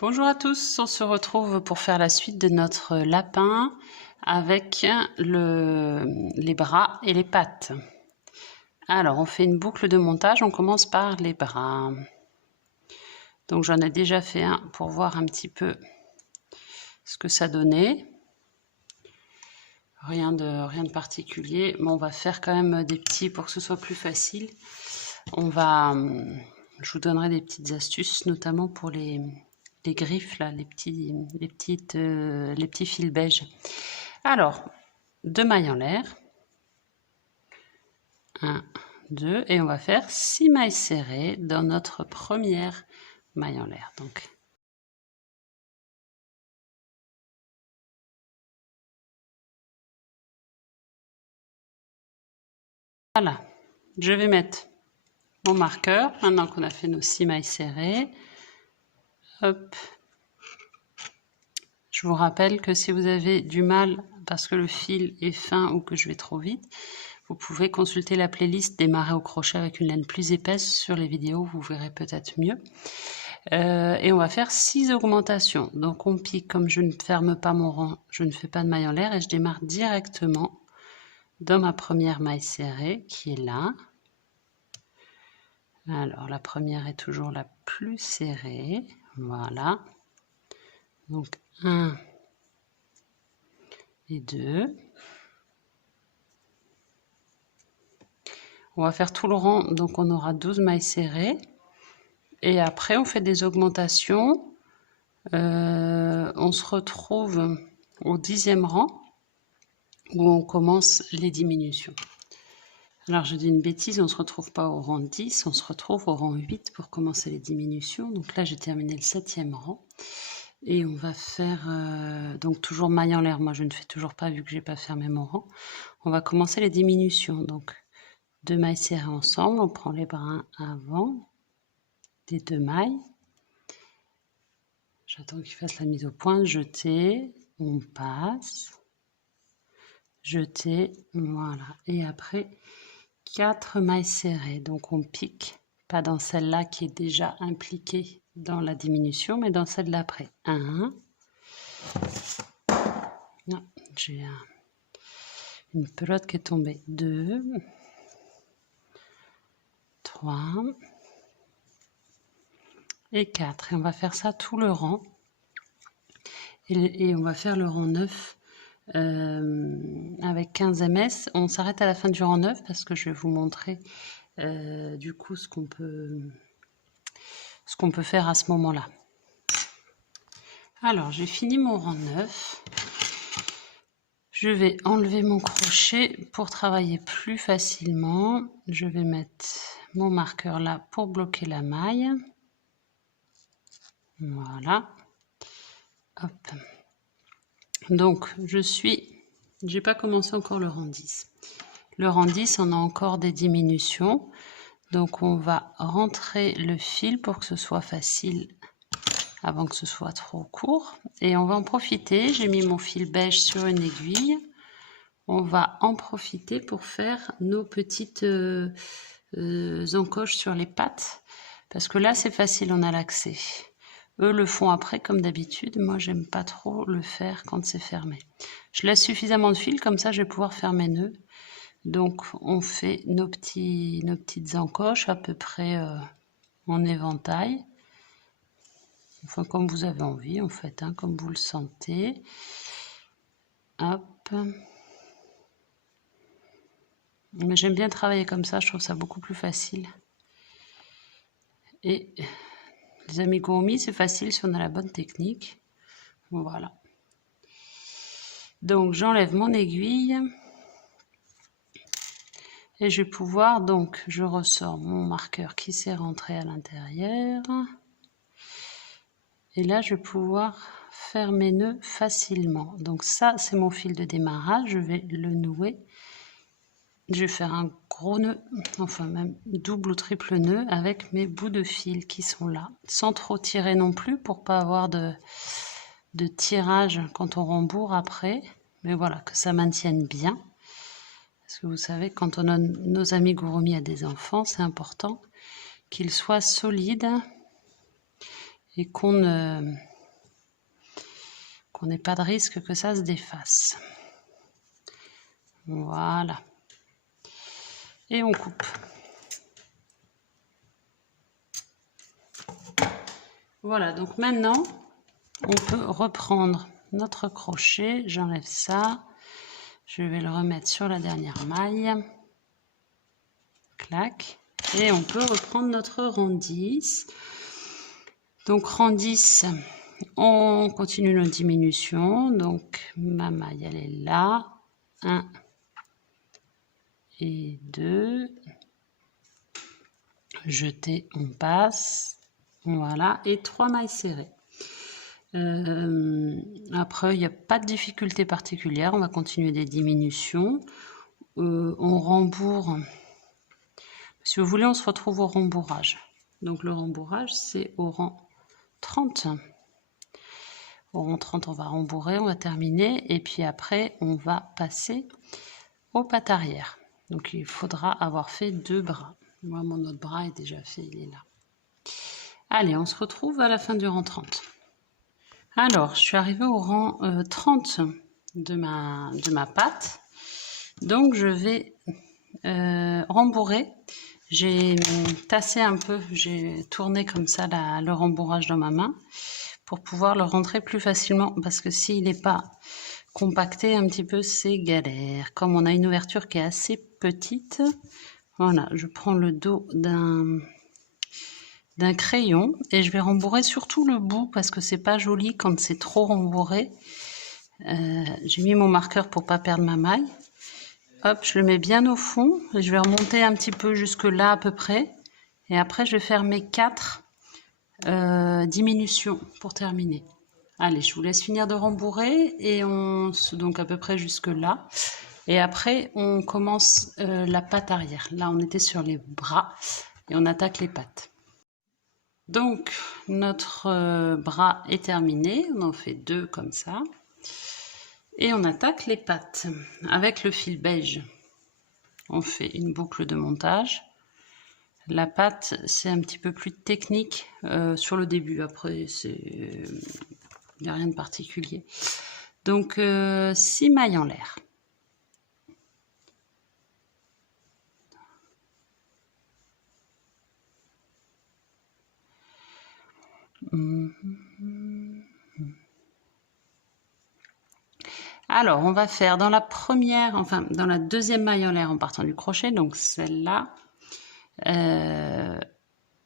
Bonjour à tous, on se retrouve pour faire la suite de notre lapin avec les bras et les pattes. Alors on fait une boucle de montage, on commence par les bras. Donc j'en ai déjà fait un pour voir un petit peu ce que ça donnait. Rien de particulier, mais on va faire quand même des petits pour que ce soit plus facile. Je vous donnerai des petites astuces, notamment pour les griffes, là, les petits fils beige. Alors, 2 mailles en l'air. 1, 2, et on va faire 6 mailles serrées dans notre première maille en l'air. Donc, voilà, je vais mettre mon marqueur, maintenant qu'on a fait nos 6 mailles serrées. Hop. Je vous rappelle que si vous avez du mal parce que le fil est fin ou que je vais trop vite, vous pouvez consulter la playlist démarrer au crochet avec une laine plus épaisse sur les vidéos, vous verrez peut-être mieux. Et on va faire 6 augmentations. Donc on pique, comme je ne ferme pas mon rang, je ne fais pas de maille en l'air et je démarre directement dans ma première maille serrée qui est là. Alors la première est toujours la plus serrée, voilà. Donc 1 et 2. On va faire tout le rang, donc on aura 12 mailles serrées. Et après, on fait des augmentations. On se retrouve au 10e rang, où on commence les diminutions. Alors, je dis une bêtise, on ne se retrouve pas au rang 10, on se retrouve au rang 8 pour commencer les diminutions. Donc là, j'ai terminé le 7e rang. Et on va faire, donc toujours maille en l'air. Moi, je ne fais toujours pas, vu que je n'ai pas fermé mon rang. On va commencer les diminutions. Donc, 2 mailles serrées ensemble, on prend les brins avant des 2 mailles. J'attends qu'il fasse la mise au point, jeter, on passe, jeter, voilà. Et après, 4 mailles serrées, donc on pique, pas dans celle-là qui est déjà impliquée dans la diminution, mais dans celle d'après. 1, non, j'ai une pelote qui est tombée. 2, 3 et 4. Et on va faire ça tout le rang. Et on va faire le rang 9 avec 15 ms. On s'arrête à la fin du rang 9 parce que je vais vous montrer du coup ce qu'on peut faire à ce moment-là. Alors, j'ai fini mon rang 9. Je vais enlever mon crochet pour travailler plus facilement. Je vais mettre mon marqueur là pour bloquer la maille. Voilà. Hop. Donc, j'ai pas commencé encore le rang 10. Le rang 10, on a encore des diminutions. Donc, on va rentrer le fil pour que ce soit facile avant que ce soit trop court. Et on va en profiter. J'ai mis mon fil beige sur une aiguille. On va en profiter pour faire nos petites encoches sur les pattes. Parce que là, c'est facile, on a l'accès. Eux le font après, comme d'habitude. Moi, j'aime pas trop le faire quand c'est fermé. Je laisse suffisamment de fil, comme ça, je vais pouvoir faire mes nœuds. Donc, on fait nos petites encoches à peu près en éventail. Enfin, comme vous avez envie, en fait, hein, comme vous le sentez. Hop. Mais j'aime bien travailler comme ça, je trouve ça beaucoup plus facile. Et les amigurumi, c'est facile si on a la bonne technique. Voilà. Donc, j'enlève mon aiguille. Et je vais pouvoir, donc, je ressors mon marqueur qui s'est rentré à l'intérieur. Et là, je vais pouvoir faire mes nœuds facilement. Donc ça, c'est mon fil de démarrage. Je vais le nouer. Je vais faire un gros nœud, enfin même double ou triple nœud avec mes bouts de fil qui sont là. Sans trop tirer non plus pour pas avoir de tirage quand on rembourre après. Mais voilà, que ça maintienne bien. Parce que vous savez, quand on a nos amigurumi à des enfants, c'est important qu'ils soient solides et qu'on ne qu'on n'ait pas de risque que ça se défasse. Voilà. Et on coupe. Voilà, donc maintenant, on peut reprendre notre crochet. J'enlève ça. Je vais le remettre sur la dernière maille. Clac. Et on peut reprendre notre rang 10. Donc rang 10, on continue nos diminutions. Donc ma maille, elle est là. 1 et 2. Jeter, on passe. Voilà. Et 3 mailles serrées. Après, il n'y a pas de difficulté particulière. On va continuer des diminutions. On rembourre. Si vous voulez, on se retrouve au rembourrage. Donc le rembourrage, c'est au rang 30. Au rang 30, on va rembourrer, on va terminer. Et puis après, on va passer au patte arrière. Donc il faudra avoir fait 2 bras. Moi, mon autre bras est déjà fait, il est là. Allez, on se retrouve à la fin du rang 30. Alors, je suis arrivée au rang 30 de ma patte. Donc je vais rembourrer. J'ai tassé un peu, j'ai tourné comme ça le rembourrage dans ma main pour pouvoir le rentrer plus facilement, parce que s'il n'est pas compacté un petit peu, c'est galère. Comme on a une ouverture qui est assez petite, voilà, je prends le dos d'un crayon et je vais rembourrer surtout le bout, parce que c'est pas joli quand c'est trop rembourré. J'ai mis mon marqueur pour pas perdre ma maille. Hop, je le mets bien au fond et je vais remonter un petit peu jusque là à peu près. Et après, je vais faire mes 4 diminutions pour terminer. Allez, je vous laisse finir de rembourrer et donc à peu près jusque là. Et après, on commence la patte arrière. Là, on était sur les bras et on attaque les pattes. Donc, notre bras est terminé. On en fait 2 comme ça. Et on attaque les pattes avec le fil beige. On fait une boucle de montage. La patte, c'est un petit peu plus technique sur le début. Après, il n'y a rien de particulier. Donc, 6 mailles en l'air. Alors, on va faire dans la première, enfin dans la deuxième maille en l'air en partant du crochet, donc celle-là.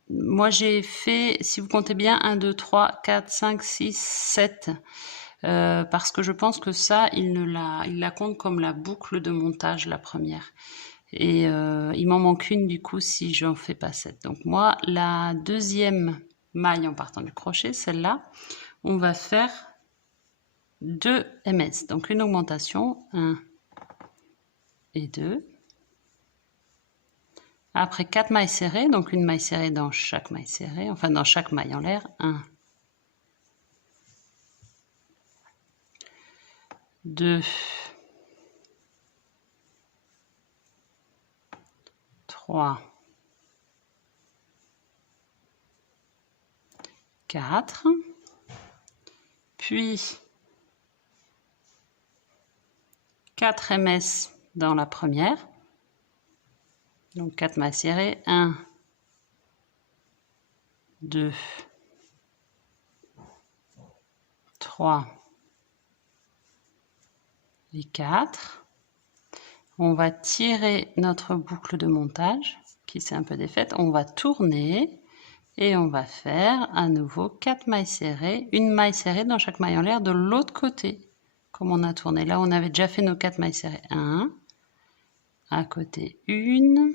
Moi, j'ai fait, si vous comptez bien, 1, 2, 3, 4, 5, 6, 7. Parce que je pense que ça, il la compte comme la boucle de montage, la première. Et il m'en manque une, du coup, si j'en fais pas 7. Donc moi, la deuxième maille en partant du crochet, celle-là, on va faire 2 ms, donc une augmentation, 1 et 2. Après 4 mailles serrées, donc une maille serrée dans chaque maille serrée, enfin dans chaque maille en l'air, 1, 2, 3, 4, puis 4 ms dans la première, donc 4 mailles serrées, 1, 2, 3 et 4. On va tirer notre boucle de montage qui s'est un peu défaite, on va tourner et on va faire à nouveau 4 mailles serrées, une maille serrée dans chaque maille en l'air de l'autre côté. Comme on a tourné, là on avait déjà fait nos 4 mailles serrées. 1, à côté 1,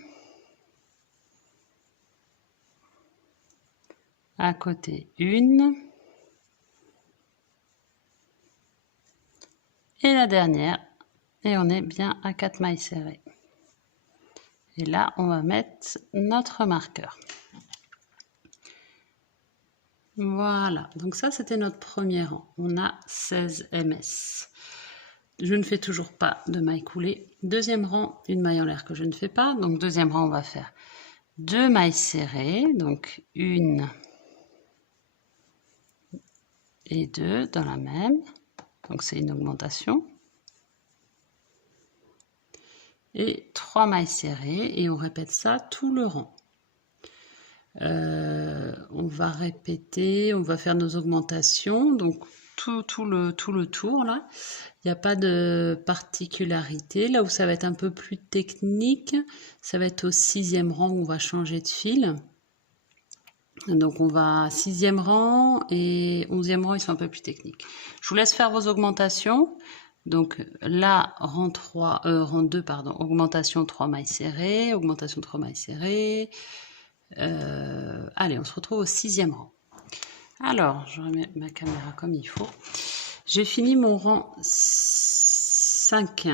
à côté 1, et la dernière, et on est bien à 4 mailles serrées. Et là on va mettre notre marqueur. Voilà, donc ça c'était notre premier rang. On a 16 ms. Je ne fais toujours pas de maille coulée. Deuxième rang, une maille en l'air que je ne fais pas. Donc deuxième rang, on va faire 2 mailles serrées. Donc 1 et 2 dans la même. Donc c'est une augmentation. Et 3 mailles serrées et on répète ça tout le rang. On va répéter, on va faire nos augmentations, donc tout le tour là. Il n'y a pas de particularité. Là où ça va être un peu plus technique, ça va être au 6e rang où on va changer de fil. Donc on va 6e rang et 11e rang, ils sont un peu plus techniques. Je vous laisse faire vos augmentations. Donc là, rang 2, pardon, augmentation 3 mailles serrées, augmentation 3 mailles serrées. Allez, on se retrouve au 6e rang. Alors, je remets ma caméra comme il faut. J'ai fini mon rang 5.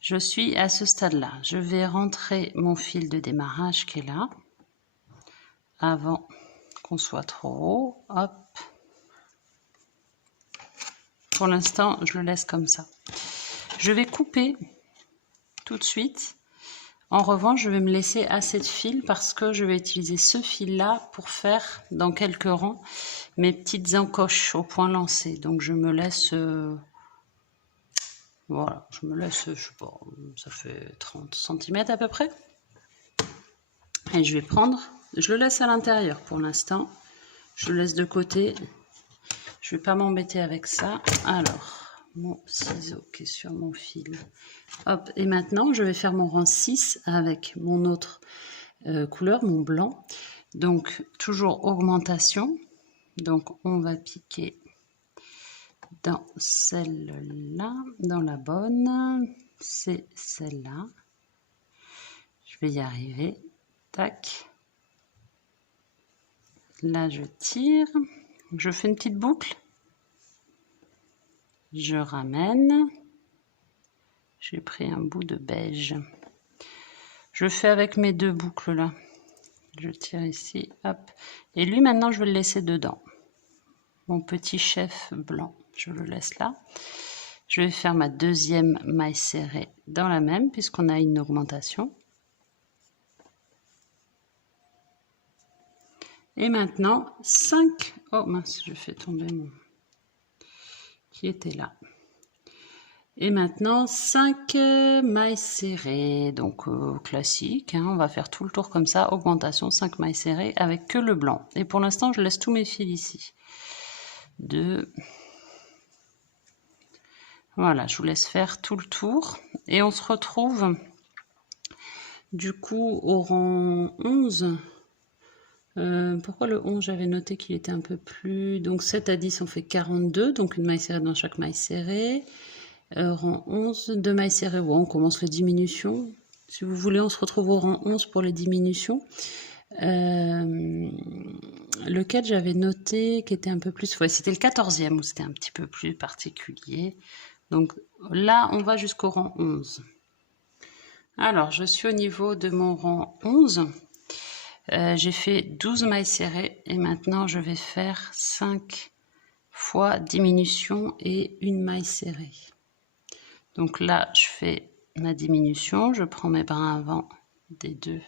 Je suis à ce stade-là. Je vais rentrer mon fil de démarrage qui est là, avant qu'on soit trop haut. Hop. Pour l'instant, je le laisse comme ça. Je vais couper tout de suite. En revanche, je vais me laisser assez de fil parce que je vais utiliser ce fil-là pour faire, dans quelques rangs, mes petites encoches au point lancé. Donc, je me laisse... voilà, je me laisse, je sais pas, ça fait 30 cm à peu près. Et je vais prendre... Je le laisse à l'intérieur pour l'instant. Je le laisse de côté. Je vais pas m'embêter avec ça. Alors, mon ciseau qui est sur mon fil. Hop, et maintenant, je vais faire mon rang 6 avec mon autre couleur, mon blanc. Donc, toujours augmentation. Donc, on va piquer dans celle-là, dans la bonne. C'est celle-là. Je vais y arriver. Tac. Là, je tire. Je fais une petite boucle. Je ramène. J'ai pris un bout de beige. Je fais avec mes 2 boucles là. Je tire ici, hop. Et lui, maintenant, je vais le laisser dedans. Mon petit chef blanc, je le laisse là. Je vais faire ma 2e maille serrée dans la même, puisqu'on a une augmentation. Et maintenant, 5... Oh mince, je fais tomber mon... qui était là. Et maintenant, 5 mailles serrées, donc classique, hein, on va faire tout le tour comme ça, augmentation, 5 mailles serrées avec que le blanc. Et pour l'instant, je laisse tous mes fils ici. 2. Voilà, je vous laisse faire tout le tour. Et on se retrouve du coup au rang 11. Pourquoi le 11, j'avais noté qu'il était un peu plus... Donc 7 à 10, on fait 42, donc une maille serrée dans chaque maille serrée. Rang 11, 2 mailles serrées, ouais, on commence les diminutions. Si vous voulez, on se retrouve au rang 11 pour les diminutions. Lequel j'avais noté qui était un peu plus... Ouais, c'était le 14e où c'était un petit peu plus particulier. Donc là, on va jusqu'au rang 11. Alors, je suis au niveau de mon rang 11. J'ai fait 12 mailles serrées et maintenant, je vais faire 5 fois diminution et une maille serrée. Donc là, je fais ma diminution, je prends mes brins avant des 2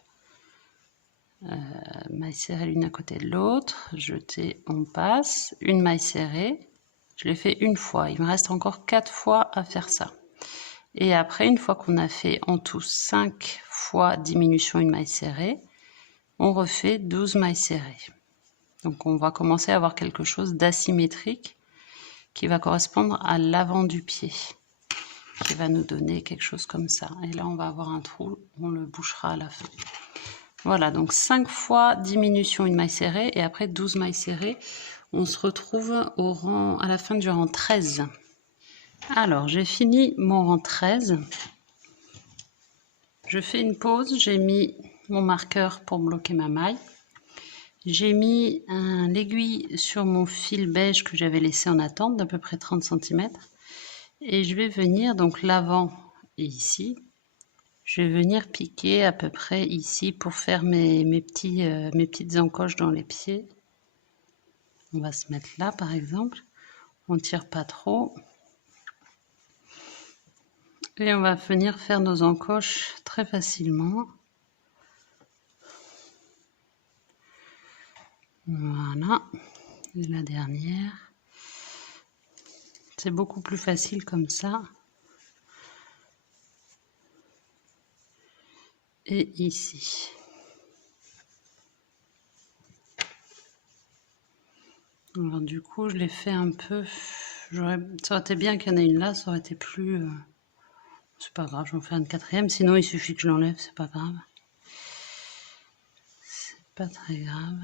mailles serrées l'une à côté de l'autre, jeter, on passe, une maille serrée, je l'ai fait une fois, il me reste encore 4 fois à faire ça. Et après, une fois qu'on a fait en tout 5 fois diminution, une maille serrée, on refait 12 mailles serrées. Donc on va commencer à avoir quelque chose d'asymétrique qui va correspondre à l'avant du pied, qui va nous donner quelque chose comme ça. Et là, on va avoir un trou, on le bouchera à la fin. Voilà, donc 5 fois diminution, une maille serrée, et après 12 mailles serrées. On se retrouve au rang, à la fin du rang 13. Alors, j'ai fini mon rang 13. Je fais une pause, j'ai mis mon marqueur pour bloquer ma maille. J'ai mis l'aiguille sur mon fil beige que j'avais laissé en attente d'à peu près 30 cm. Et je vais venir, donc l'avant est ici, je vais venir piquer à peu près ici pour faire mes petites encoches dans les pieds. On va se mettre là par exemple, on ne tire pas trop. Et on va venir faire nos encoches très facilement. Voilà, et la dernière. C'est beaucoup plus facile comme ça. Et ici. Alors du coup, je l'ai fait un peu... Ça aurait été bien qu'il y en ait une là, ça aurait été plus... C'est pas grave, je vais en faire une quatrième. Sinon, il suffit que je l'enlève, c'est pas grave. C'est pas très grave.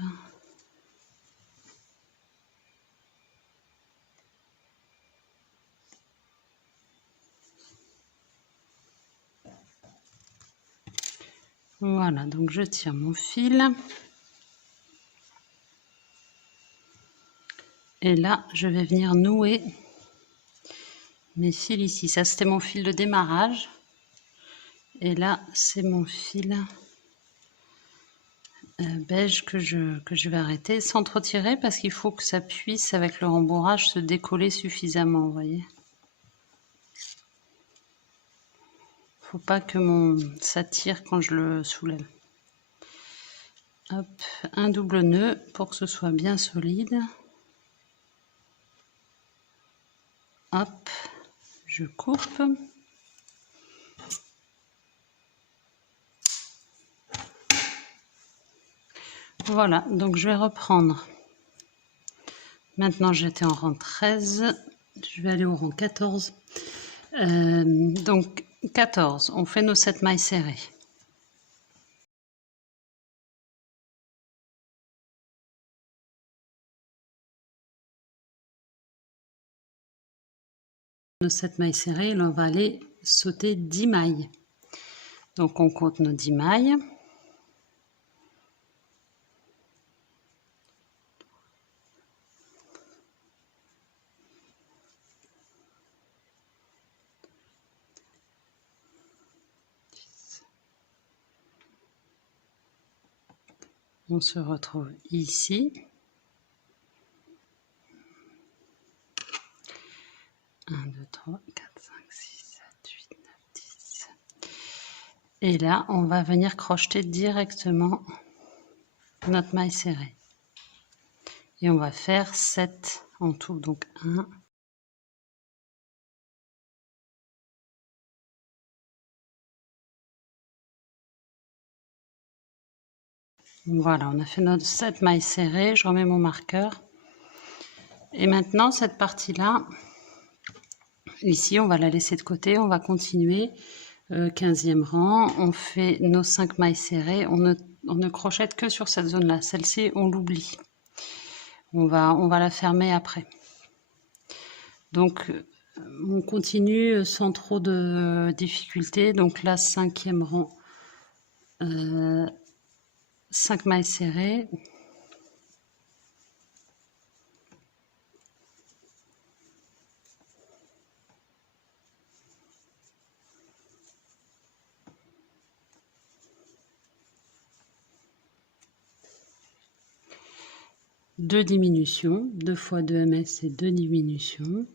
Voilà, donc je tire mon fil. Et là, je vais venir nouer mes fils ici. Ça, c'était mon fil de démarrage. Et là, c'est mon fil beige que je vais arrêter sans trop tirer parce qu'il faut que ça puisse, avec le rembourrage, se décoller suffisamment, vous voyez. Faut pas que ça tire quand je le soulève. Hop, un double nœud pour que ce soit bien solide. Hop, je coupe. Voilà, donc je vais reprendre. Maintenant, j'étais en rang 13. Je vais aller au rang 14. Donc, 14, on fait nos 7 mailles serrées. Nos 7 mailles serrées, on va aller sauter 10 mailles. Donc, on compte nos 10 mailles. On se retrouve ici. 1, 2, 3, 4, 5, 6, 7, 8, 9, 10. Et là, on va venir crocheter directement notre maille serrée. Et on va faire 7 en tout. Donc 1, voilà, on a fait notre 7 mailles serrées. Je remets mon marqueur. Et maintenant, cette partie-là, ici, on va la laisser de côté. On va continuer. 15e rang, on fait nos 5 mailles serrées. On ne crochette que sur cette zone-là. Celle-ci, on l'oublie. On va la fermer après. Donc, on continue sans trop de difficultés. Donc là, 5e rang, 5 mailles serrées. Deux diminutions, 2 fois 2 ms et 2 diminutions.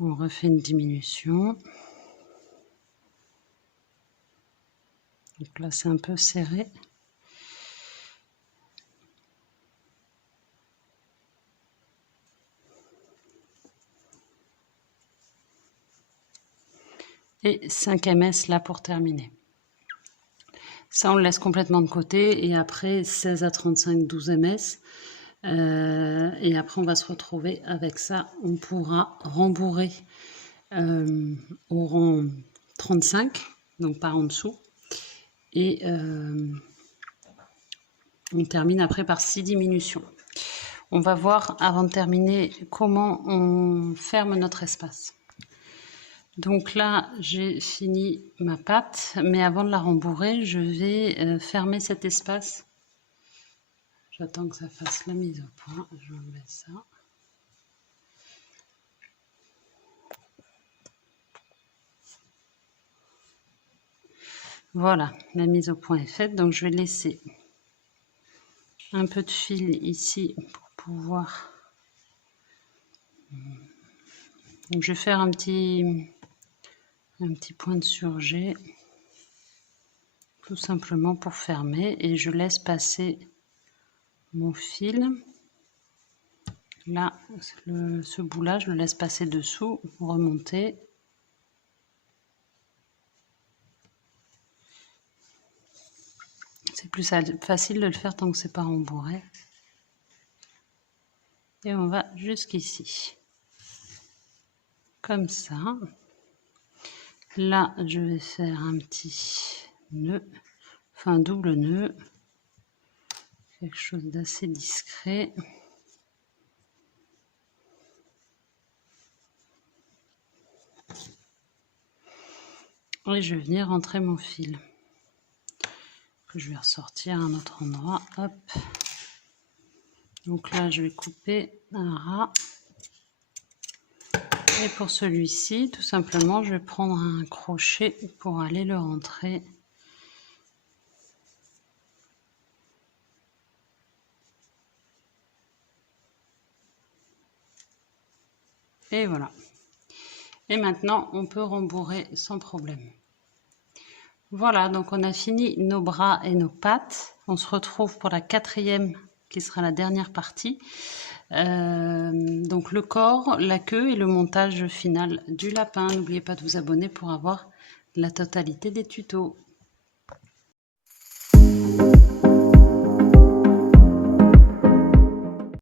On refait une diminution. Donc là, c'est un peu serré. Et 5 ms là pour terminer. Ça, on le laisse complètement de côté. Et après, 16 à 35, 12 ms. Et après, on va se retrouver avec ça. On pourra rembourrer au rang 35, donc par en dessous. Et on termine après par 6 diminutions. On va voir avant de terminer comment on ferme notre espace. Donc là, j'ai fini ma patte, mais avant de la rembourrer, je vais fermer cet espace. J'attends que ça fasse la mise au point. Je vais enlever ça. Voilà, la mise au point est faite. Donc je vais laisser un peu de fil ici pour pouvoir... Donc je vais faire un petit un petit point de surjet, tout simplement pour fermer, et je laisse passer mon fil. Là, ce bout là, je le laisse passer dessous, remonter. C'est plus facile de le faire tant que c'est pas rembourré. Et on va jusqu'ici. Comme ça. Là, je vais faire un petit nœud, enfin un double nœud. Quelque chose d'assez discret. Et je vais venir rentrer mon fil. Que je vais ressortir à un autre endroit. Hop. Donc là, je vais couper un ras. Et pour celui-ci, tout simplement, je vais prendre un crochet pour aller le rentrer. Et voilà. Et maintenant, on peut rembourrer sans problème. Voilà, donc on a fini nos bras et nos pattes. On se retrouve pour la 4e, qui sera la dernière partie. Donc le corps, la queue et le montage final du lapin. N'oubliez pas de vous abonner pour avoir la totalité des tutos.